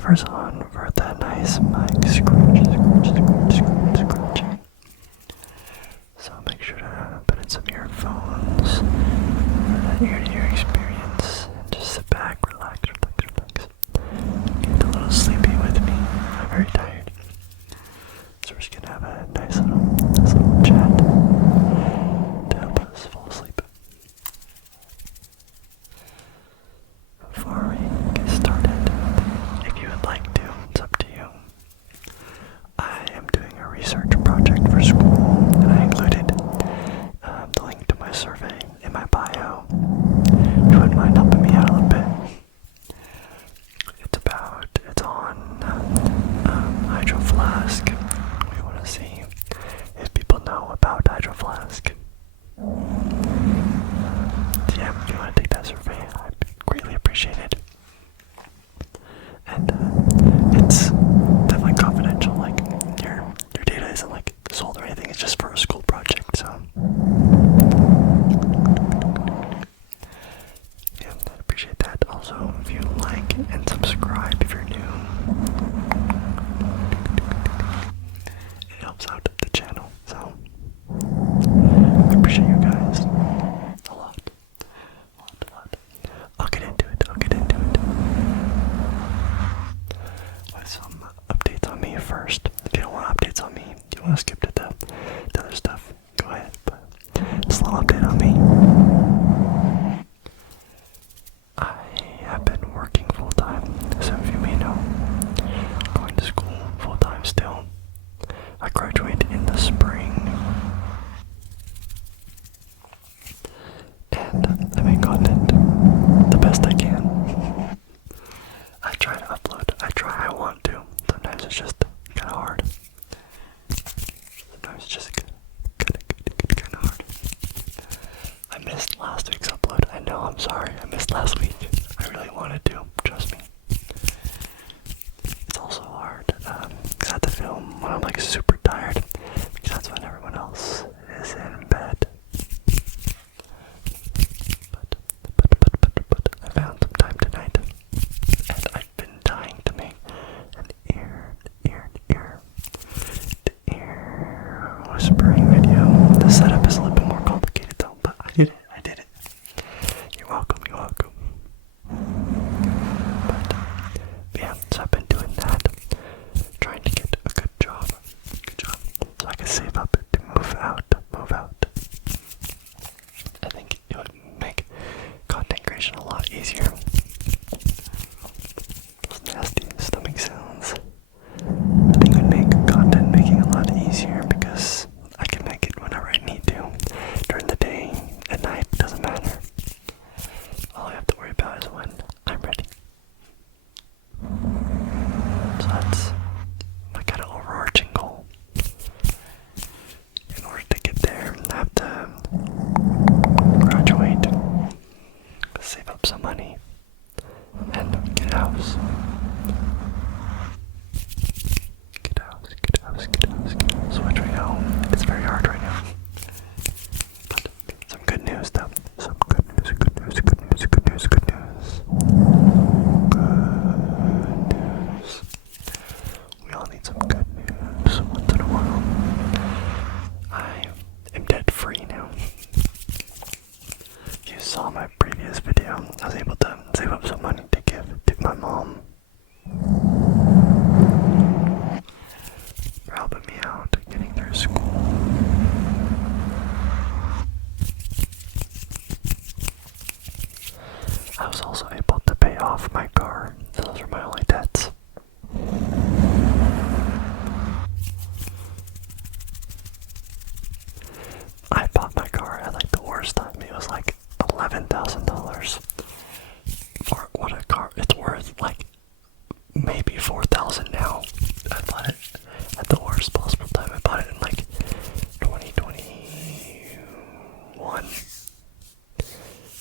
covers on for the nice mic scratching. So make sure to put in some earphones for that ear-to-ear experience and just sit back, relax. Get a little sleepy with me. I'm very tired. So we're just gonna have a nice little chat to help us fall asleep. Before we get started, if you would like to, it's up to you. I am doing a research project for school, and I included the link to my survey in my bio. If you wouldn't mind helping me out a little bit. It's on Hydro Flask. We want to see if people know about Hydro Flask. Yeah, if you want to take that survey, I'd greatly appreciate it. And it's definitely confidential. Like your data isn't like sold or anything. It's just for a school project. So yeah, I'd appreciate that. Also, if you like and subscribe if you're new, it helps out the channel. So I appreciate you guys a lot. I'll get into it. With some updates on me first. If you don't want updates on me, you want to skip to the other stuff, go ahead. But just a little update on me. I have been working full time, so if you may know, going to school full time still. I graduate in the spring, and I make content the best I can. I try to upload. I want to. Sometimes it's just kind of hard. Sometimes it's just kind of hard. I missed last week's upload. I know, I'm sorry. I missed last week. I really wanted to. Trust me. It's also hard because I have to film when I'm like super tired, because that's when everyone else is in bed. But I found some time tonight, and I've been dying to make an ear whispering video. The setup is a little bit more complicated though, but I did it. You're welcome. But yeah, so I've been doing that, trying to get a good job, so I can save up to move out. I think it would make content creation a lot easier. Those nasty stomach sounds. I think it would make content making a lot easier because I can make it whenever I need to. During the day, at night, doesn't matter. All I have to worry about is when I'm ready. So that's my kind of overarching goal. In order to get there, I have to graduate, save up some money, and get a house. Which we know it's very hard right now. But some good news though. Some good news. We all need some good news once in a while. I am debt free now. If you saw my previous video, I was able to save up some money to give to my mom for helping me out getting through school. I was also able to pay off my car. Those are my only debts. I bought my car at like the worst time. It was like $11,000 for what a car. It's worth like maybe $4,000 now. I bought it at the worst possible time. I bought it in like 2021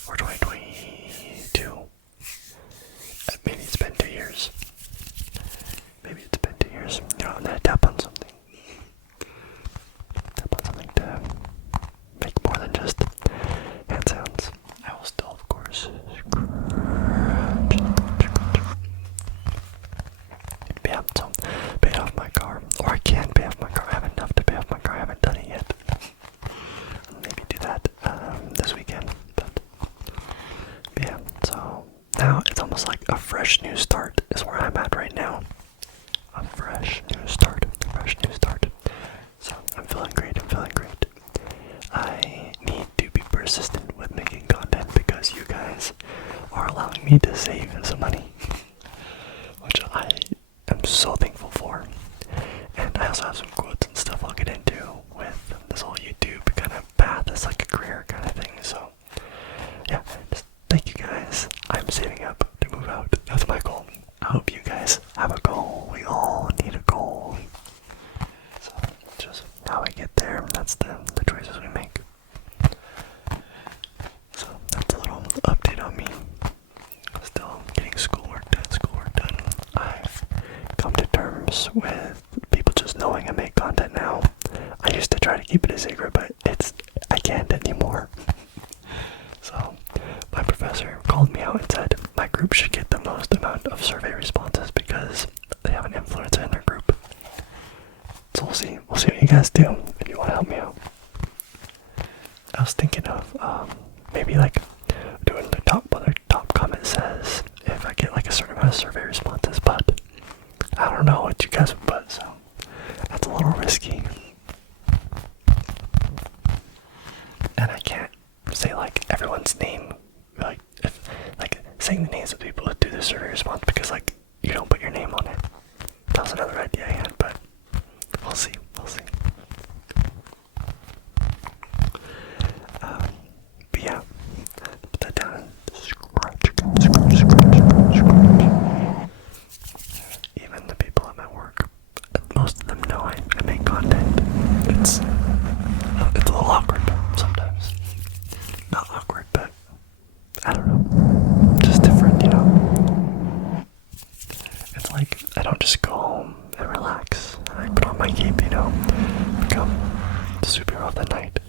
or 2022. fresh new start is where I'm at right now. A fresh new start. So I'm feeling great. I need to be persistent with making content because you guys are allowing me to save some money, which I am so thankful for. And I also have some quotes and stuff I'll get into with this whole YouTube kind of path. It's like a career kind of thing. So yeah, just thank you guys. I'm saving up to move out. That's my goal. I hope you guys have a goal. We all need a goal. So just how we get there, that's the choices we make. So that's a little update on me. Still getting schoolwork done. I've come to terms with people just knowing I make content now. I used to try to keep it a secret, but I can't anymore. So my professor called me out and said my group should get the most amount of survey responses because they have an influencer in their group. So we'll see what you guys do if you want to help me out. I was thinking of maybe like doing the top comment says if I get like a certain amount of survey responses, but I don't know what you guys would put, so that's a little risky. And I can't say like everyone's name, like saying the names of people who do the survey response because like you don't put your name on it. That was another idea I had, but we'll see. But yeah, put that down. Scratch. Even the people at my work, most of them know I make content. It's a little awkward sometimes. Not awkward, but I don't know. Just different, you know. It's like I don't just go home and relax. I put on my cape, you know. Become the superhero of the night.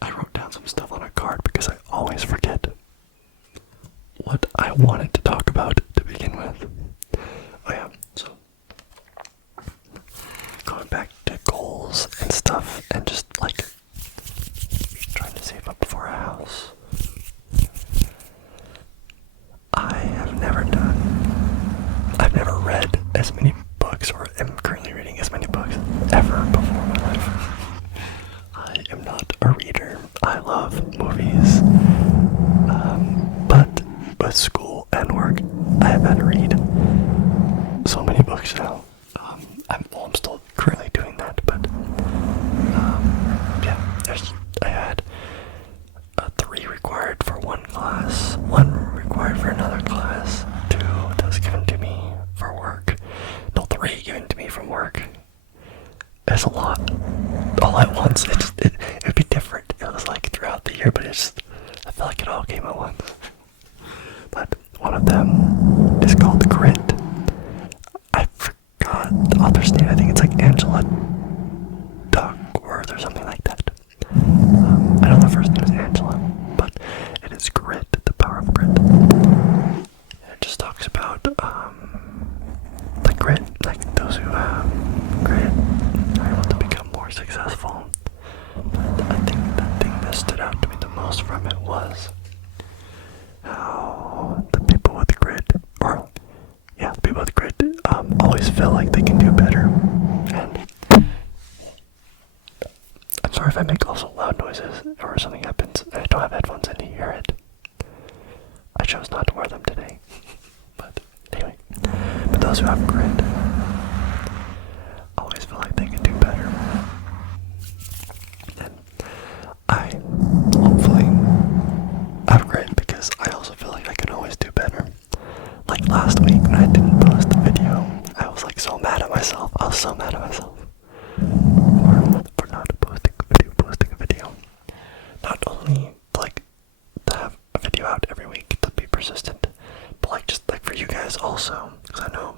I wrote down some stuff on a card because I always forget what I wanted to talk about to begin with. Oh yeah, so going back to goals and stuff and just like trying to save up for a house. I've never read as many books or am currently reading as many books ever before in my life. I am not a reader. I love movies. But with school and work, I have had to read so many books now. I'm still currently doing that, but yeah, I had 3 required for one class, 1 required for another class, 2 that was given to me for work, no, 3 given to me from work. It's a lot, all at once. It would be different. It was like throughout the year, but I feel like it all came at once. But one of them is called Grit. I forgot the author's name. I think it's like Angela Duckworth or something like that. I know the first name is Angela, but it is Grit, the power of grit. And it just talks about the grit, like those who have grit are able to become more successful. But I think the thing that stood out to me the most from it was how the people with grit, always feel like they can do better. And I'm sorry if I make also loud noises or something happens and I don't have headphones in to hear it. I chose not to wear them today. But anyway, but those who have grit always feel like they can do better. And I hopefully have grit because I also feel like I can always do better. Like last week when I didn't post a video, I was like so mad at myself. I was so mad at myself for not posting a video. Not only like to have a video out every week, to be persistent, but like just like for you guys also, because I know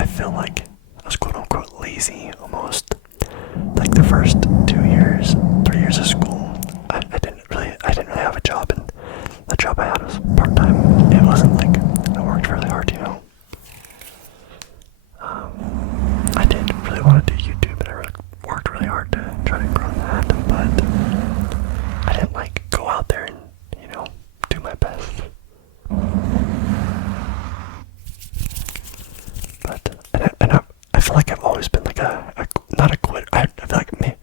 I feel like I was quote unquote lazy almost. Like the first 2 years, 3 years of school, I didn't really have a job, and the job I had was part-time. It wasn't like I worked really hard, you know. I did really want to do YouTube, and I worked really hard to try to grow that, but I didn't like go out there and, you know, do my best. But I feel like I've always been like not a quitter. I feel like I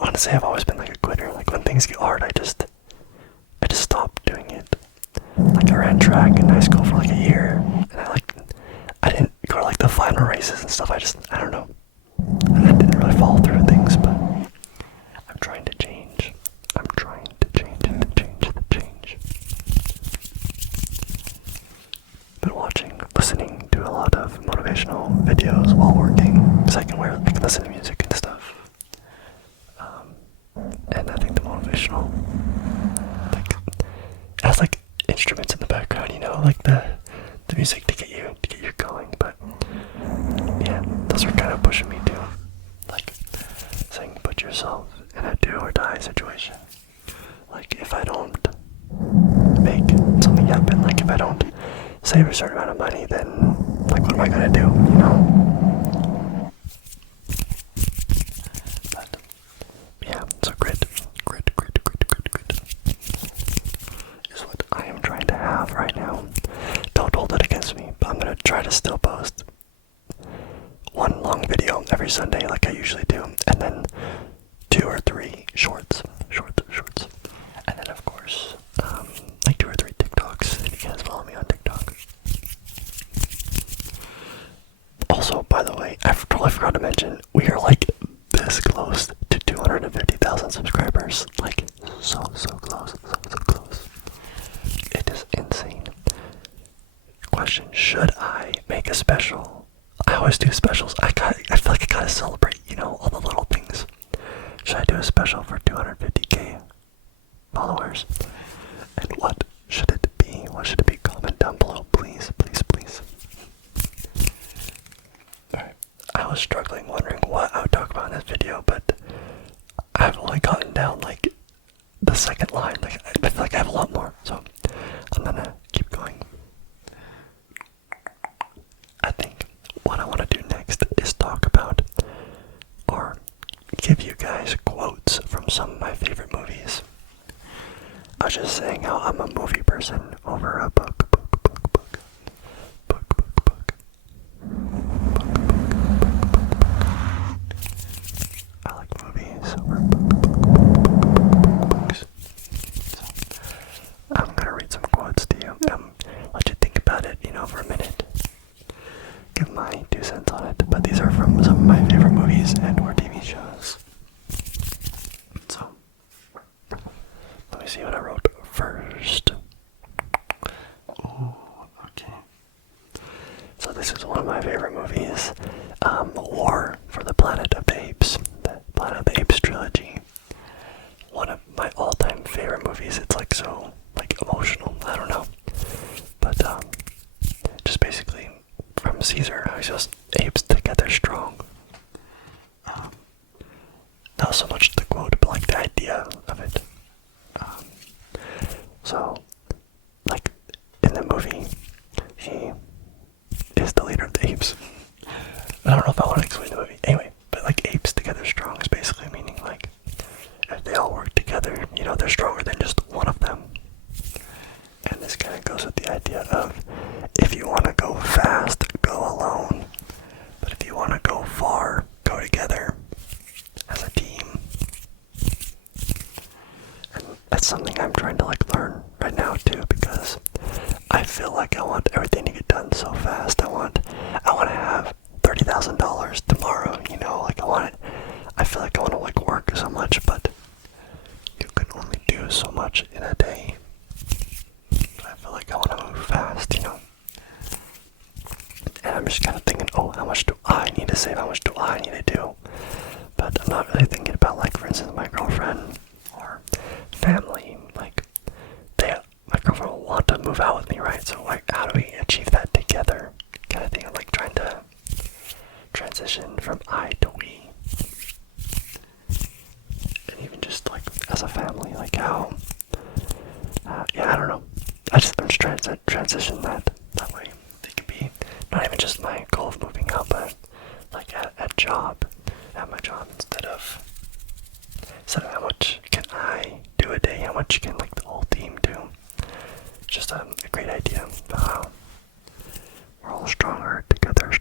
want to say I've always been like a quitter. Like when things get hard, I just stop doing it. Like I ran track in high school for like a year, and I didn't go to like the final races and stuff. I don't know. I didn't really follow through with things, but I'm trying to change. I'm trying to change. Been listening to a lot of motivational videos while working, because I can listen to music and stuff. And I think the motivational, like, it has like instruments in the background, you know, like the music to get you going. But yeah, those are kind of pushing me to, like, saying put yourself in a do or die situation. Like if I don't make something happen, like if I don't save a certain amount of money, then like what am I gonna do, you know? But yeah, so grit is what I am trying to have right now. Don't hold it against me, but I'm gonna try to still post one long video every Sunday like I usually do, and then 2 or 3 shorts. And then of course, like 2 or 3 TikToks, if you guys follow me on TikTok. Also, by the way, I totally forgot to mention, we are like this close to 250,000 subscribers. Like, so close. It is insane. Question, should I make a special? I always do specials. I feel like I gotta celebrate, you know, all the little things. Should I do a special for 250k followers? And what should it be? What should it be? Comment down below, please. Alright. I was struggling, wondering what I would talk about in this video, but I've only gotten down like the second line. Like I feel like I have a lot more, so I'm gonna keep going. I think what I want to do next is talk about, or give you guys quotes from some of my favorite movies. I was just saying how I'm a movie person over a book. I like movies over books. So I'm gonna read some quotes to you. Let you think about it, you know, for a minute. Give my 2 cents on it. But these are from some of my favorite movies and/or TV shows. So let me see what I wrote first. Ooh, okay. So this is one of my favorite movies, War for the Planet of the Apes, the Planet of the Apes trilogy. One of my all-time favorite movies. It's like so, like, emotional. I don't know, but just basically from Caesar, how he's just apes together strong. Not so much the quote, but like the idea of it. So, like, in the movie, he is the leader of the apes. I don't know if I want to explain the movie. Anyway, but like apes together strong is basically meaning like if they all work together, you know, they're stronger than just one of them. And this kind of goes with the idea of if you want to go fast, go alone. But if you want to go far, go together as a team. And that's something I'm trying to like learn right now too, because I feel like I want everything to get done so fast. I want to have $30,000 tomorrow, you know, like I feel like I want to like work so much, but you can only do so much in a day. But I feel like I want to move fast, you know. And I'm just kind of thinking, oh, how much do I need to save? How much do I need to do? But I'm not really thinking about, like, for instance, my girlfriend or family. Like, my girlfriend will want to move out with me, right? So, like, how do we achieve that together? Kind of thing. I'm, like, trying to transition from I to we. And even just like as a family, like how, yeah, I don't know. I'm just trying to transition that way. They could be not even just my goal of moving out, but like at my job, instead of how much can I do a day, how much can like the whole team do. Just a great idea about how we're all stronger together,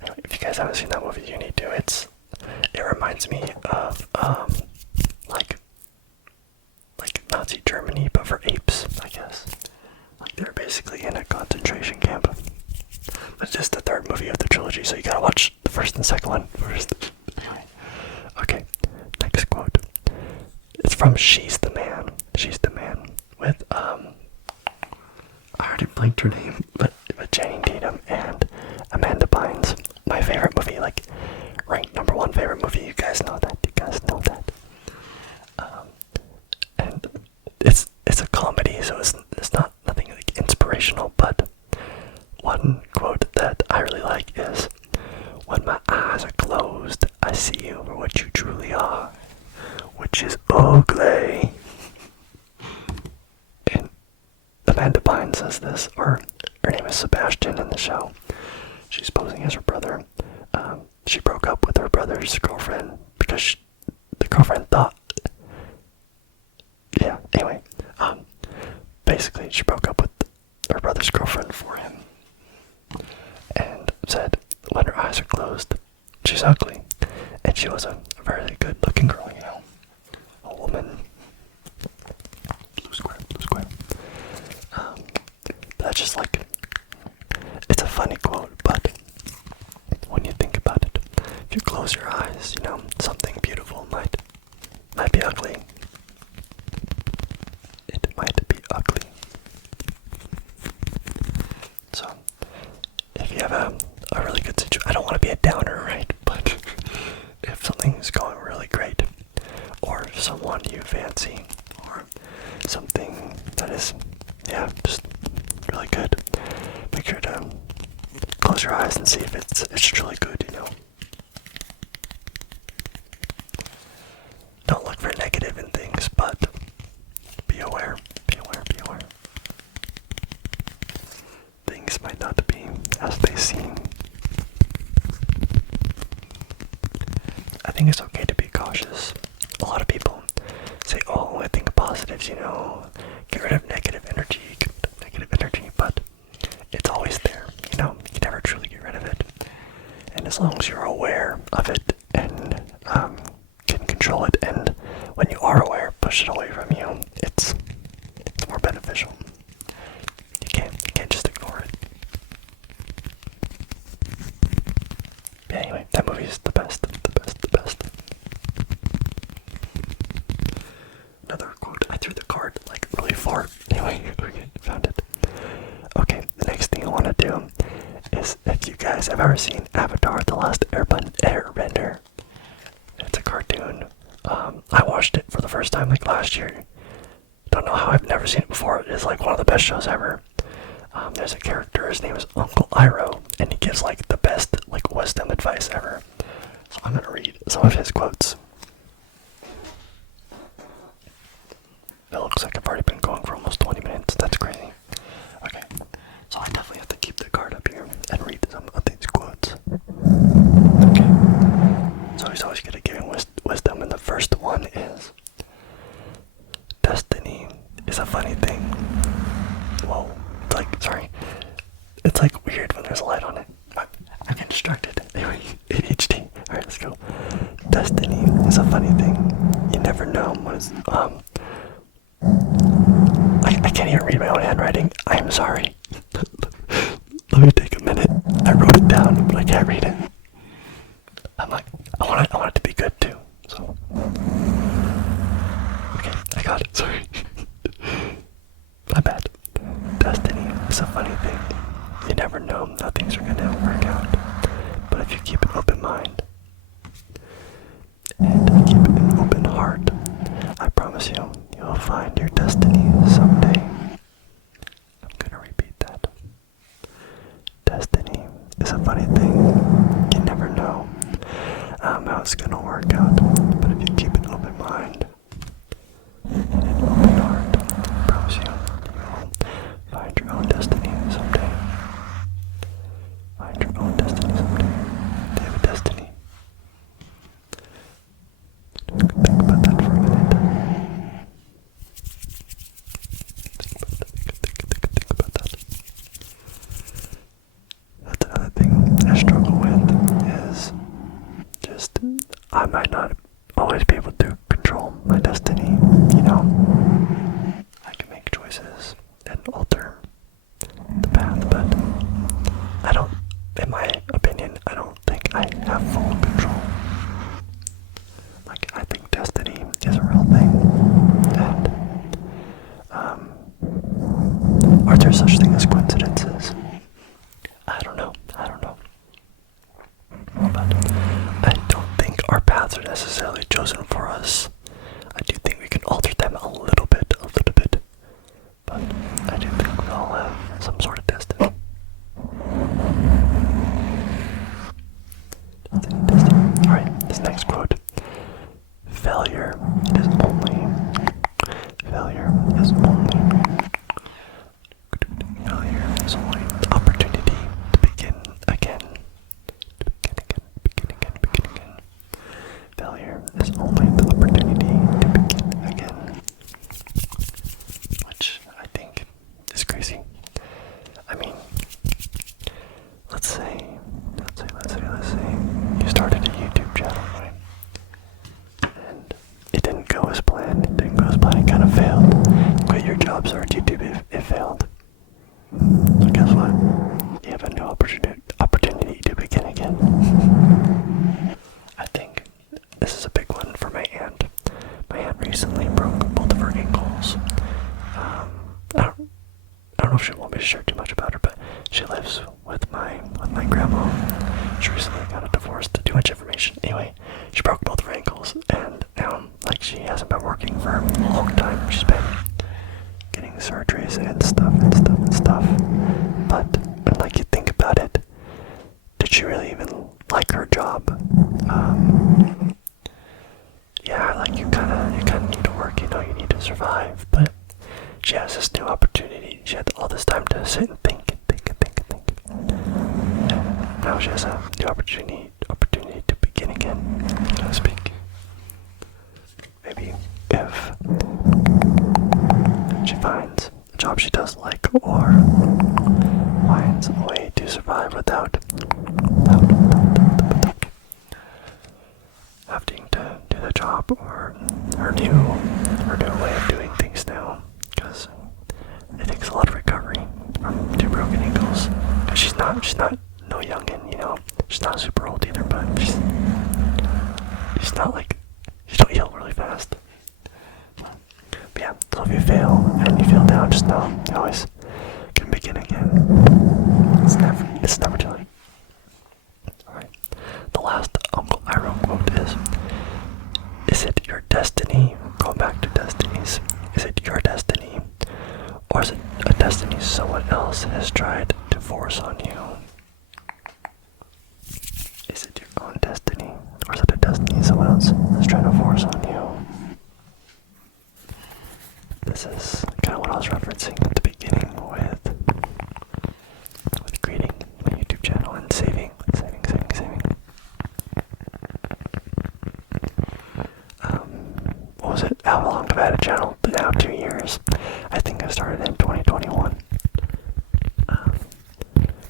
Anyway, if you guys haven't seen that movie, you need to. It reminds me of like Nazi Germany, but for apes, I guess. Like they're basically in a concentration camp. But it's just the third movie of the trilogy, so you gotta watch the first and second one first. Anyway, okay. Next quote. It's from She's the Man. She's the Man with I already blanked her name, but Channing Tatum and Amanda Bynes. My favorite movie, like ranked number one favorite movie. You guys know that. And it's a comedy, so it's not nothing like inspirational. But one quote that I really like is, "When my eyes are closed, I see you for what you truly are, which is ugly." And Amanda Bynes says this, or her name is Sebastian in the show. She's posing as her brother. She broke up with her brother's girlfriend because the girlfriend thought, yeah, anyway, basically she broke up with her brother's girlfriend for him and said when her eyes are closed, she's ugly. And she was a very good looking girl, you know, a woman. Blue square. That's just like, it's a funny quote, but when you think about it, if you close your eyes, you know, something beautiful might be ugly. It might be ugly. So, if you have a really good situation, I don't want to be a downer, right? But if something's going really great, or someone you fancy, or something that is, yeah, just really good, make sure to close your eyes and see if it's truly good, you know. Don't look for negative in things, but be aware. Things might not be as they seem. I think it's okay to be cautious. A lot of people say, "Oh, I think of positives, you know, get rid of negative energy, but it's always there, you know, you can never truly get rid of it. And as long as you're aware of it and can control it, and when you are aware, push it away from you, it's more beneficial. You can't just ignore it." But anyway, that movie is the best. Another quote. I threw the card like really far. Anyway, okay, found it. Okay, the next thing I want to do is, if you guys have ever seen Avatar: The Last Airbender, it's a cartoon. I watched it for the first time like last year. Don't know how I've never seen it before. It's like one of the best shows ever. There's a character, his name is Uncle Iroh, and he gives like the best like wisdom advice ever. So I'm gonna read some of his quotes. It looks like I've already been going for almost 20 minutes. That's crazy. Okay, so I definitely have to keep the card up here and read some of these quotes. Okay, so he's always gonna give wisdom, and the first one is, "Destiny is a funny thing." Whoa, sorry. It's like weird when there's a light on it. I'm getting distracted. Anyway, ADHD. Alright, let's go. "Destiny is a funny thing. You never know what's, I can't even read my own handwriting. I'm sorry. Let me take a minute. I wrote it down, but I can't read it. I'm like, I want it to be good too. So, okay, I got it. Sorry. My bad. "Destiny is a funny thing. You never know how things are gonna work out. But if you keep an open mind and keep an open heart, I promise you'll find your destiny someday." I'm gonna repeat that. funny thing, you never know how it's gonna work out. But if you keep an open mind and an open heart, I promise you, you will find your own destiny someday. Find your own destiny someday. They have a destiny. Think about that for a minute. Think about that. That's another thing I struggle with is just I might not always be able to control my destiny, you know. I can make choices and alter the path, but I don't, in my opinion, I don't think I have full control. Like, I think destiny is a real thing, and are there such things as coincidences? I don't know, but I don't think our paths are necessarily chosen for us. I do think we can alter them a little bit, but I do think we all have some sort of destiny. Alright, this next quote. Failure is only the opportunity to begin again. Failure is only the opportunity to begin again. Which I think is crazy. I mean, let's say you started a YouTube channel, right? And it didn't go as planned. It kind of failed. You quit your job, started YouTube, it failed. So guess what? You have a new opportunity to begin again. I think this is a big one for my aunt. My aunt recently broke both of her ankles. I don't know if she wants me to share too much about her, but she lives with my grandma. She recently got a divorce. Too much information. Anyway, she broke both of her ankles, and now, like, she hasn't been working for a long time. She's been getting surgeries and stuff. But like, you think about it, did she really even like her job? Yeah, like, you kind of need to work. You know, you need to survive, but she has this new opportunity. She had all this time to sit and think. And now she has a new opportunity to begin again, so to speak. Maybe if she finds a job she does like, or finds a way to survive without having to do the job, or her new way of doing things now, because it takes a lot of recovery from 2 broken ankles. Cause she's not no youngin', you know. She's not super old either, but she's not like, she don't heal really fast. But yeah, so if you fail and you feel down, just know you always can begin again. It's never too late. Alright, the last Uncle Iroh quote is it your destiny? Going back to destinies, is it your destiny, or is it a destiny someone else has tried to force on you? Is it your own destiny, or is it a destiny someone else is trying to force on you? This is kind of what I was referencing at the beginning with creating my YouTube channel and saving. What was it? How long have I had a channel? Now 2 years. I think I started in 2021.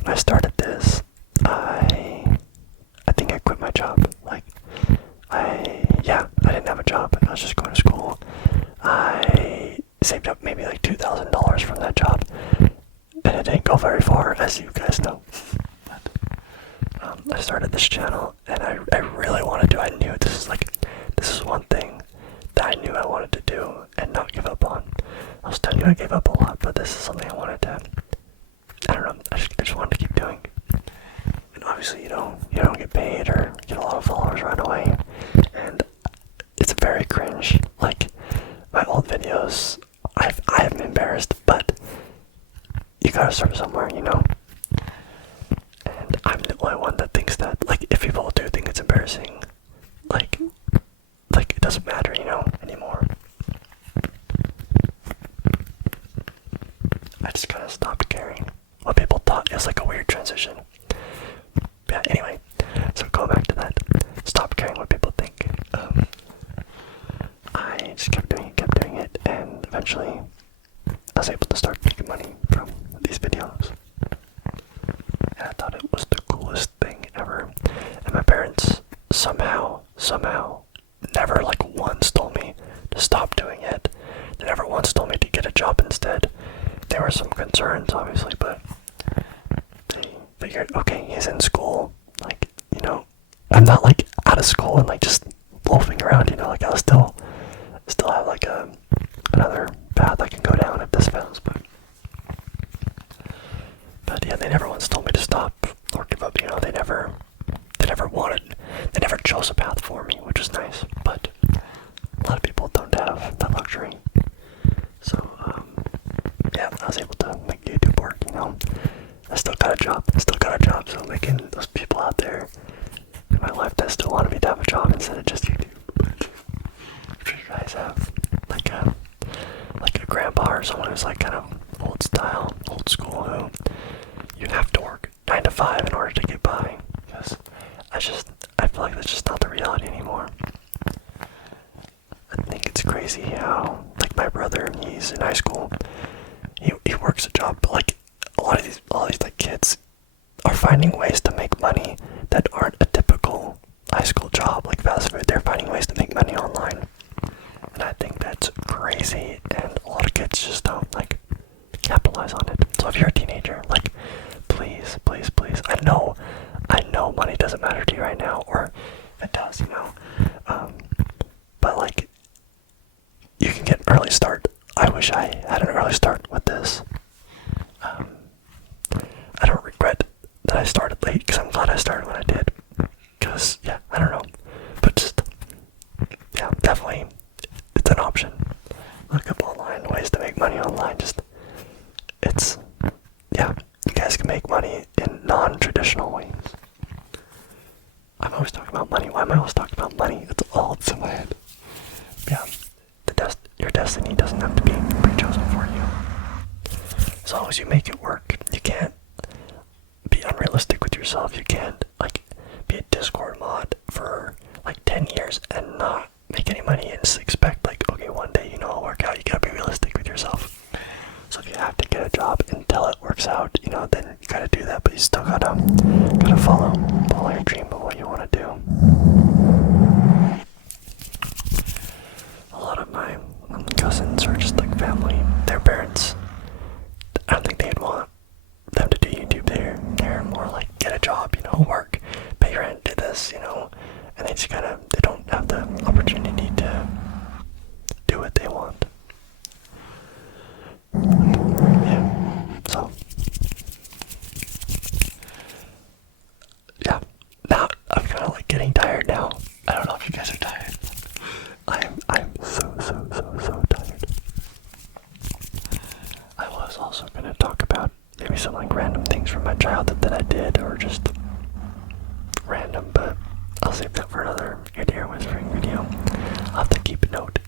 When I started this, I think I quit my job. Like, I didn't have a job. I was just going to school. I saved up maybe like $2,000 from that job, and it didn't go very far, as you guys know. But I started this channel, and I really wanted to. I knew this is one thing that I knew I wanted to do and not give up on. I was telling you I gave up a lot, but this is something I wanted to. I don't know. I just wanted to keep doing. And obviously, you don't get paid or get a lot of followers right away, and it's very cringe. Like, my old videos, I'm embarrassed, but you gotta start somewhere, you know. And I'm the only one that thinks that, like, if people do think it's embarrassing, like it doesn't matter, anymore. I just kind of stopped caring what people thought. It was like a weird transition. Yeah, anyway, so going back to that, stop caring what people think. I just kept doing it, and eventually I was able to start making money from these videos. And I thought it was the coolest thing ever. And my parents somehow, never like once told me to stop doing it. They never once told me to get a job instead. There were some concerns, obviously, but they figured, okay, he's in school. Like, I'm not like out of school and like just loafing around, like I'll still have like another path I can go down if this fails, but yeah, they never once told me to stop or give up, they never chose a path for me, which is nice, but a lot of people don't have that luxury. So, yeah, I was able to make YouTube work, I still got a job, so making those people out there in my life that still wanted me to have a job instead of just YouTube. But if you guys have like a grandpa or someone who's like kind of old style, old school, who you have to work 9 to 5 in order to get by, because I feel like that's just not the reality anymore. I think it's crazy how, like, my brother, he's in high school, he works a job, but like all these like kids are finding ways to make money that aren't a typical high school job, like fast food. They're finding ways to make money online, and I think that's crazy, and a lot of kids just don't like capitalize on it. So if you're a teenager, like, please, I know money doesn't matter to you right now, or if it does, but like, you can get an early start. I wish I had an early start with this. I don't regret that I started late, because I'm glad I started when I did, because, yeah, I don't know, but just, yeah, definitely, it's an option. Look up online ways to make money online. Yeah, you guys can make money in non-traditional ways. I'm always talking about money. Why am I always talking about money? That's all that's in my head. Yeah, your destiny doesn't have to be pre-chosen for you. As long as you make it work, you can't be unrealistic with yourself. You can't, like, be a Discord mod for like 10 years and not make any money and just expect, like, okay, one day, it'll work out. You gotta be realistic with yourself. So if you have to get a job until it works out, then you gotta do that, but you still gotta follow your dream of what you want to do. A lot of my cousins are just like family. Their parents, I don't think they'd want them to do YouTube. They're more like, get a job, work, pay your rent, do this, and they just they don't have the opportunity to do what they want. Yeah, so, yeah, now I'm kind of like getting tired now. I don't know if you guys are tired. I'm so tired. I was also gonna talk about maybe some like random things from my childhood that I did, or just random, but I'll save that for another ear whispering video. I'll have to keep note.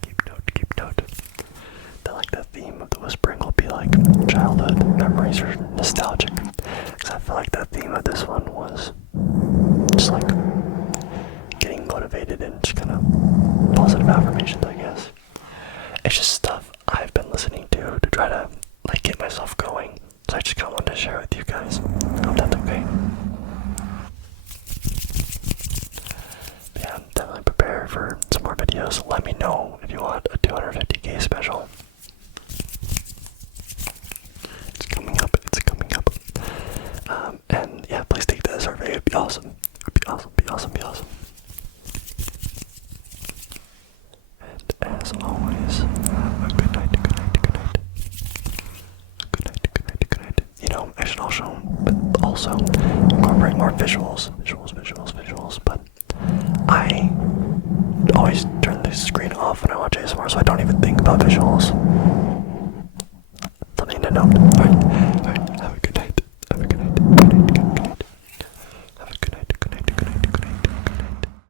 The theme of the whispering will be like childhood memories or nostalgic, because I feel like the theme of this one was just like getting motivated and just kind of positive affirmations, I guess. It's just stuff I've been listening to try to like get myself going, so I just kind of wanted to share it with you guys. Hope that's okay. Yeah, definitely prepare for some more videos. Let me know if you want a 250k special. It's coming up. And yeah, please take the survey. It'd be awesome. Be awesome. And as always, have a good night. I should also incorporate more visuals, but I always turn the screen off when I watch ASMR, so I don't even think about visuals.